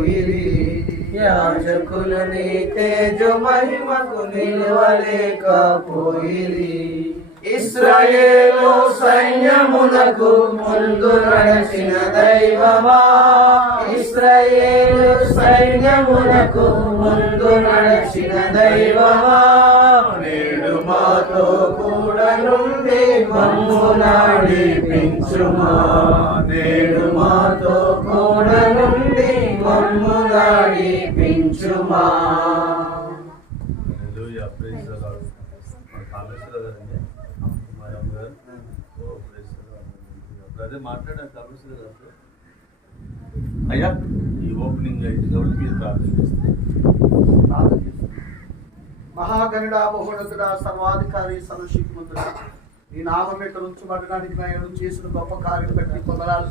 పోయిరి, యాజకులు నీ తేజో మహిమకు నిలువలేకపోయిరి. ఇశ్రాయేలు సైన్యమునకు ముందు నడిచిన దైవమా, ఇశ్రాయేలు సైన్యమునకు ముందు నడిచిన దైవమా, నేడు మాతో కూడా నుండి మమ్ము నడిపించుమా, నేడు మాతో కూడా నుండి మమ్ము నడిపించుమా. అదే మాట్లాడారు కాబట్టి అయ్యా ఈ ఓపెనింగ్ అయితే కాబట్టి మీరు ప్రార్థన చేస్తారు. మహాగణుడ మహోన్నతుడ సర్వాధికారి సర్వశక్తిమంతుడ, ఈ నామం ఇక్కడ ఉంచబడడానికి నాయన చేసిన గొప్ప కార్యం బట్టి కొందరాలు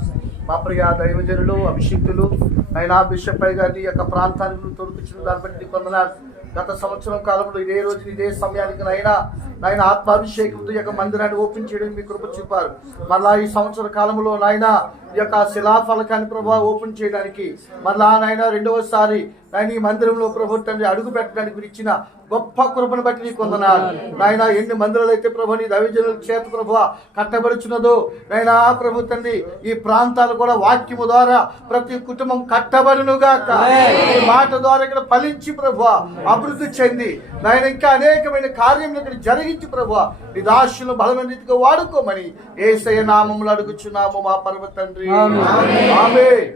మా ప్రియ దైవజనులు అభిషిక్తులు ఆయన బిషప్ గారి యొక్క ప్రాంతానికి తొలగించిన దాన్ని బట్టి కొందరాలు. గత సంవత్సరం కాలంలో ఇదే రోజు ఇదే సమయానికి నాయన ఆత్మాభిషేకంతో ఈ యొక్క మందిరాన్ని ఓపెన్ చేయడానికి మీ కృప చూపారు. మళ్ళా ఈ సంవత్సర కాలంలో నాయన ఈ యొక్క శిలాఫలకాన్ని ప్రభావ ఓపెన్ చేయడానికి మళ్ళా నాయన రెండవసారి నాయన ఈ మందిరంలో ప్రభు తండ్రి అడుగు పెట్టడానికి మీరు ఇచ్చిన గొప్ప కృపను బట్టి నీకు వందనాలు నాయన. ఎన్ని మందిరాలు అయితే ప్రభు నీ దైవజనుల చేత ప్రభు కట్టబడుచున్నదో నాయన ప్రభు తండ్రి, ఈ ప్రాంతాలు కూడా వాక్యము ద్వారా ప్రతి కుటుంబం కట్టబడునుగాక. ఈ మాట ద్వారా ఇక్కడ ఫలించి ప్రభు అభివృద్ధి చెంది నాయన ఇంకా అనేకమైన కార్యములు ఇక్కడ జరిగించి ప్రభు నీ దాసులను బలమైన రీతిగా వాడుకోమని యేసయ్య నామములో అడుగుచున్నాము మా పరమ తండ్రి. ఆమేన్.